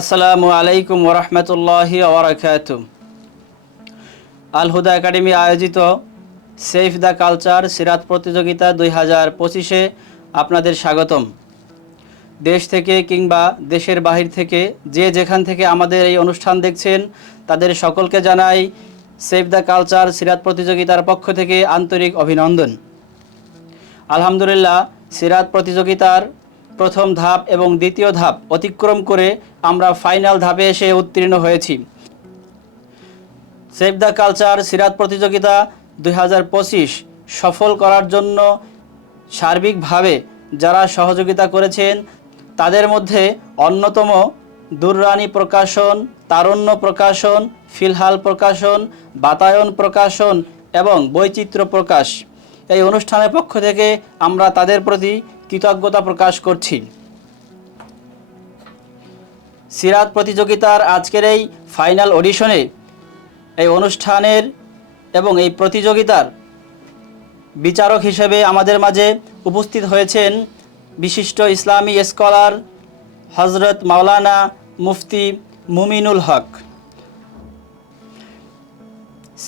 আসসালামু আলাইকুম ওরহমতুল্লাহি ওবরাকাতু। আল হুদা একাডেমি আয়োজিত সেভ দ্য কালচার সিরাত প্রতিযোগিতা 2025-এ আপনাদের স্বাগতম। দেশ থেকে কিংবা দেশের বাহির থেকে যে যেখান থেকে আমাদের এই অনুষ্ঠান দেখছেন তাদের সকলকে জানাই সেভ দ্য কালচার সিরাত প্রতিযোগিতার পক্ষ থেকে আন্তরিক অভিনন্দন। আলহামদুলিল্লাহ, সিরাত প্রতিযোগিতার প্রথম ধাপ এবং দ্বিতীয় ধাপ অতিক্রম করে আমরা ফাইনাল ধাপে এসে উত্তীর্ণ হয়েছি। সেভ দ্য কালচার সিরাত প্রতিযোগিতা 2025 সফল করার জন্য সার্বিকভাবে যারা সহযোগিতা করেছেন তাদের মধ্যে অন্যতম দুররানি প্রকাশন, তারুণ্য প্রকাশন, ফিলহাল প্রকাশন, বাতায়ন প্রকাশন এবং বৈচিত্র্য প্রকাশ। এই অনুষ্ঠানের পক্ষ থেকে আমরা তাদের প্রতি কৃতজ্ঞতা প্রকাশ করছি। সিরাত প্রতিযোগিতার আজকের এই ফাইনাল অডিশনে এই অনুষ্ঠানের এবং এই প্রতিযোগিতার বিচারক হিসেবে আমাদের মাঝে উপস্থিত হয়েছেন বিশিষ্ট ইসলামী স্কলার হজরত মাওলানা মুফতি Mominul Haque.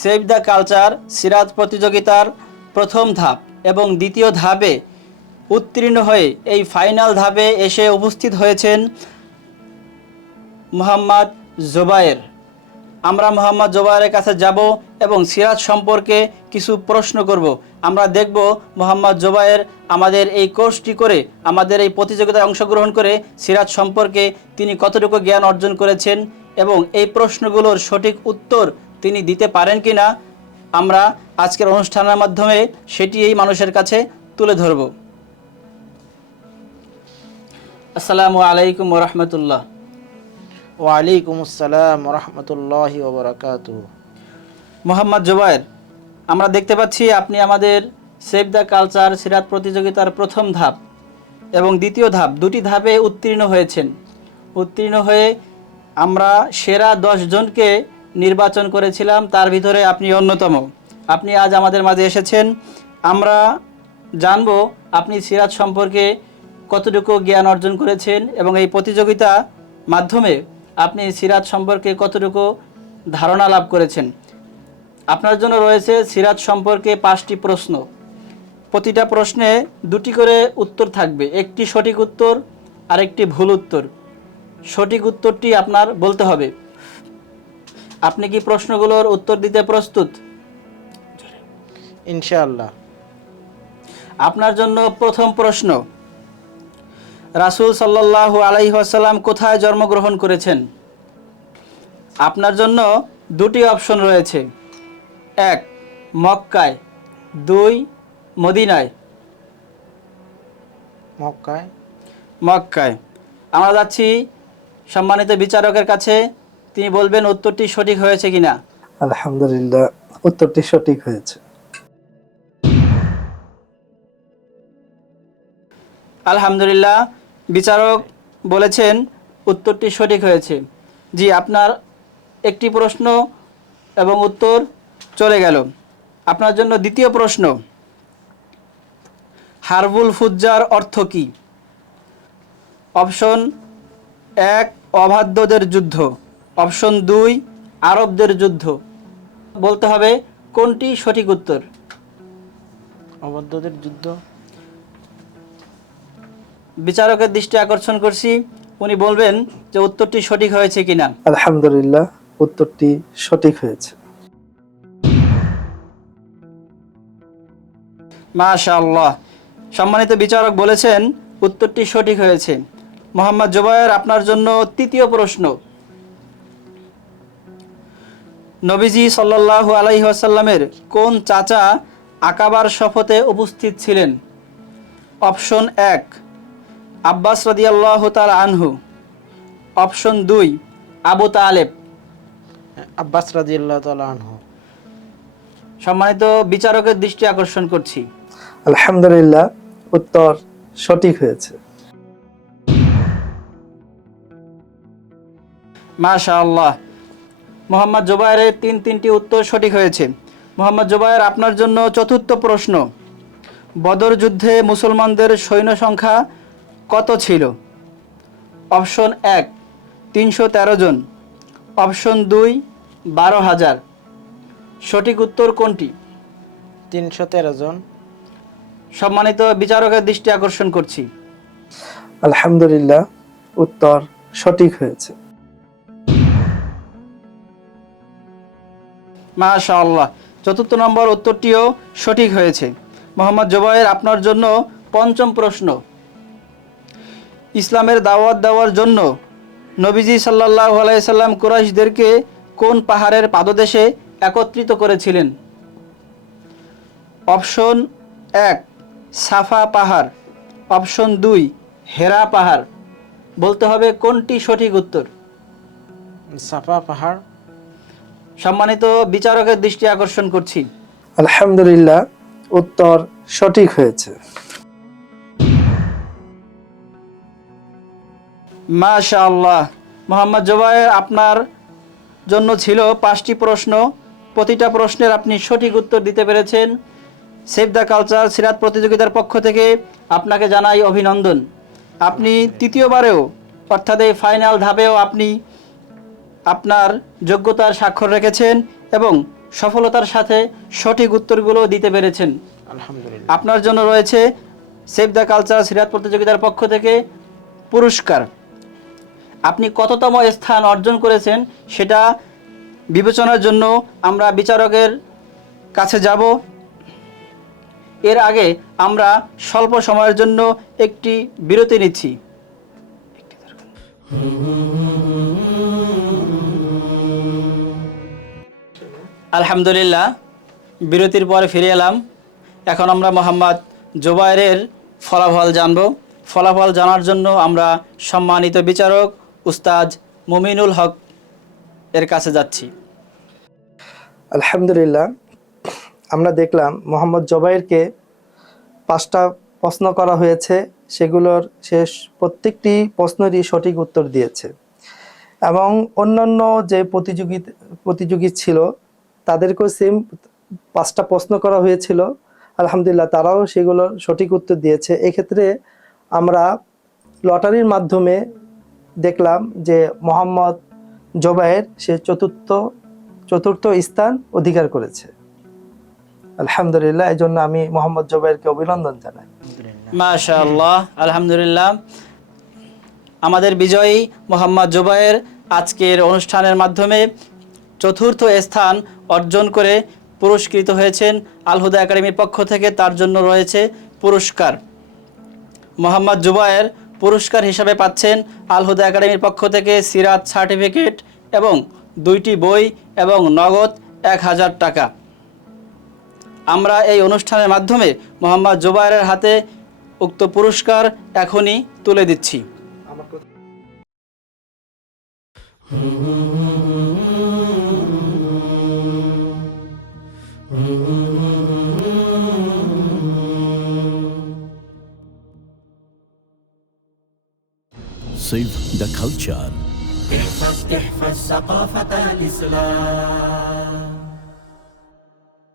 Save the culture সিরাত প্রতিযোগিতার প্রথম ধাপ এবং দ্বিতীয় ধাপে উত্তীর্ণ হয়ে এই ফাইনাল ধাপে এসে উপস্থিত হয়েছেন মোহাম্মদ জোবায়ের। আমরা মোহাম্মদ জোবায়েরের কাছে যাব এবং সিরাত সম্পর্কে কিছু প্রশ্ন করব। আমরা দেখব মোহাম্মদ জোবায়ের আমাদের এই কোর্সটি করে, আমাদের এই প্রতিযোগিতায় অংশগ্রহণ করে সিরাত সম্পর্কে তিনি কতটুকু জ্ঞান অর্জন করেছেন এবং এই প্রশ্নগুলোর সঠিক উত্তর তিনি দিতে পারেন কিনা আমরা আজকের অনুষ্ঠানের মাধ্যমে সেটি এই মানুষের কাছে তুলে ধরব। আসসালামু আলাইকুম ওরহমতুল্লাহ। ওয়ালাইকুম আসসালাম রহমতুল্লাহি ওবরাকাতুহু। মোহাম্মদ জোবায়ের, আমরা দেখতে পাচ্ছি আপনি আমাদের সেভ দ্য কালচার সিরাত প্রতিযোগিতার প্রথম ধাপ এবং দ্বিতীয় ধাপ দুটি ধাপে উত্তীর্ণ হয়েছেন। উত্তীর্ণ হয়ে আমরা সেরা 10 জনকে নির্বাচন করেছিলাম, তার ভিতরে আপনি অন্যতম। আপনি আজ আমাদের মাঝে এসেছেন। আমরা জানব আপনি সিরাত সম্পর্কে কতটুকু জ্ঞান অর্জন করেছেন এবং এই প্রতিযোগিতা মাধ্যমে আপনি সিরাত সম্পর্কে কতটুকু ধারণা লাভ করেছেন। আপনার জন্য রয়েছে সিরাত সম্পর্কে 5টি প্রশ্ন। প্রতিটা প্রশ্নে 2টি করে উত্তর থাকবে, একটি সঠিক উত্তর আর একটি ভুল উত্তর। সঠিক উত্তরটি আপনার বলতে হবে। আপনি কি প্রশ্নগুলোর উত্তর দিতে প্রস্তুত? ইনশাআল্লাহ। আপনার জন্য প্রথম প্রশ্ন, রাসূল সাল্লাল্লাহু আলাইহি ওয়াসাল্লাম কোথায় জন্মগ্রহণ করেছেন? আপনার জন্য 2টি অপশন রয়েছে, 1 মক্কায়, 2 মদিনায়। মক্কায়। মক্কায়। আমরা যাচ্ছি সম্মানিত বিচারকের কাছে, তিনি বলবেন উত্তরটি সঠিক হয়েছে কিনা। আলহামদুলিল্লাহ, উত্তরটি সঠিক হয়েছে। আলহামদুলিল্লাহ, বিচারক বলেছেন উত্তরটি সঠিক হয়েছে। জি, আপনার একটি প্রশ্ন এবং উত্তর চলে গেল। আপনার জন্য দ্বিতীয় প্রশ্ন, হারবুল ফুজ্জার অর্থ কি? অপশন 1 অবাধ্যদের যুদ্ধ, অপশন 2 আরবদের যুদ্ধ। বলতে হবে কোনটি সঠিক উত্তর। অবাধ্যদের যুদ্ধ। বিচারকের দৃষ্টি আকর্ষণ করছি, উনি বলবেন যে উত্তরটি সঠিক হয়েছে কিনা। আলহামদুলিল্লাহ, উত্তরটি সঠিক হয়েছে। মাশাআল্লাহ, সম্মানিত বিচারক বলেছেন উত্তরটি সঠিক হয়েছে। মোহাম্মদ জোবায়ের, আপনার জন্য তৃতীয় প্রশ্ন, নবীজি সাল্লাল্লাহু আলাইহি ওয়াসাল্লামের কোন চাচা আকাবার শপথে উপস্থিত ছিলেন? অপশন 1 আব্বাস রাদিয়াল্লাহু তাআলা আনহু, অপশন 2 আবু তালেব। আব্বাস রাদিয়াল্লাহু তাআলা আনহু। সম্মানিত বিচারকের দৃষ্টি আকর্ষণ করছি। আলহামদুলিল্লাহ, উত্তর সঠিক হয়েছে। মাশাআল্লাহ, মোহাম্মদ জোবায়েরের 3টি উত্তর সঠিক হয়েছে। মোহাম্মদ জোবায়ের, আপনার জন্য চতুর্থ প্রশ্ন, বদর যুদ্ধে মুসলমানদের সৈন্য সংখ্যা কত ছিল? অপশন 1 313 জন। অপশন 2 12,000। সঠিক উত্তর কোনটি? 313 জন। সম্মানিত বিচারকের দৃষ্টি আকর্ষণ করছি। আলহামদুলিল্লাহ, উত্তর সঠিক হয়েছে। মাশাআল্লাহ, চতুর্থ নম্বর উত্তরটিও সঠিক হয়েছে। মোহাম্মদ জুবায়ের, আপনার জন্য পঞ্চম প্রশ্ন। ইসলামের দাওয়াত দেওয়ার জন্য নবীজি সাল্লাল্লাহু আলাইহি সাল্লাম কুরাইশদেরকে কোন পাহাড়ের পাদদেশে একত্রিত করেছিলেন? অপশন 1 সাফা পাহাড়, অপশন 2 হেরা পাহাড়। বলতে হবে কোনটি সঠিক উত্তর। সাফা পাহাড়। সম্মানিত বিচারকের দৃষ্টি আকর্ষণ করছি। আলহামদুলিল্লাহ, উত্তর সঠিক হয়েছে। মাশাআল্লাহ, মোহাম্মদ জুবায়ের, আপনার জন্য ছিল 5টি প্রশ্ন। প্রতিটা প্রশ্নের আপনি সঠিক উত্তর দিতে পেরেছেন। সেভ দ্য কালচার সিরাত প্রতিযোগিতার পক্ষ থেকে আপনাকে জানাই অভিনন্দন। আপনি তৃতীয়বারেও, অর্থাৎ এই ফাইনাল ধাপেও আপনি আপনার যোগ্যতার স্বাক্ষর রেখেছেন এবং সফলতার সাথে সঠিক উত্তরগুলো দিতে পেরেছেন। আলহামদুলিল্লাহ। আপনার জন্য রয়েছে সেভ দ্য কালচার সিরাত প্রতিযোগিতার পক্ষ থেকে পুরস্কার। আপনি কততম স্থান অর্জন করেছেন সেটা বিবেচনার জন্য আমরা বিচারকের কাছে যাব। এর আগে আমরা স্বল্প সময়ের জন্য একটি বিরতি নিচ্ছি। আলহামদুলিল্লাহ, বিরতির পরে ফিরে এলাম। এখন আমরা মোহাম্মদ জুবায়েরের ফলাফল জানব। ফলাফল জানার জন্য আমরা সম্মানিত বিচারক উস্তাদ মুমিনুল হক এর কাছে যাচ্ছি। আলহামদুলিল্লাহ, আমরা দেখলাম মোহাম্মদ জুবায়েরকে 5টা প্রশ্ন করা হয়েছে, সেগুলোর শেষ প্রত্যেকটি প্রশ্নেরই সঠিক উত্তর দিয়েছে এবং অন্যান্য যে প্রতিযোগী ছিল তাদেরকেও সেম 5টা প্রশ্ন করা হয়েছিল। আলহামদুলিল্লাহ, তারাও সেগুলোর সঠিক উত্তর দিয়েছে। এক্ষেত্রে আমরা লটারির মাধ্যমে দেখলাম যে মোহাম্মদ জুবায়ের সে চতুর্থ স্থান অধিকার করেছে। আলহামদুলিল্লাহ, এই জন্য আমি মোহাম্মদ জুবায়েরকে অভিনন্দন জানাই। মাশাআল্লাহ, আলহামদুলিল্লাহ। আমাদের বিজয়ী মোহাম্মদ জুবায়ের আজকের অনুষ্ঠানের মাধ্যমে চতুর্থ স্থান অর্জন করে পুরস্কৃত হয়েছেন। আল হুদা একাডেমির পক্ষ থেকে তার জন্য রয়েছে পুরস্কার। মোহাম্মদ জুবায়ের পুরস্কার হিসাবে পাচ্ছেন আল হুদা একাডেমির পক্ষ থেকে সিরাত সার্টিফিকেট এবং 2টি বই এবং নগদ 1000 টাকা। আমরা এই অনুষ্ঠানের মাধ্যমে মোহাম্মদ জুবায়েরের হাতে উক্ত পুরস্কার এখনই তুলে দিচ্ছি। Save the culture. احفظ ثقافة الإسلام.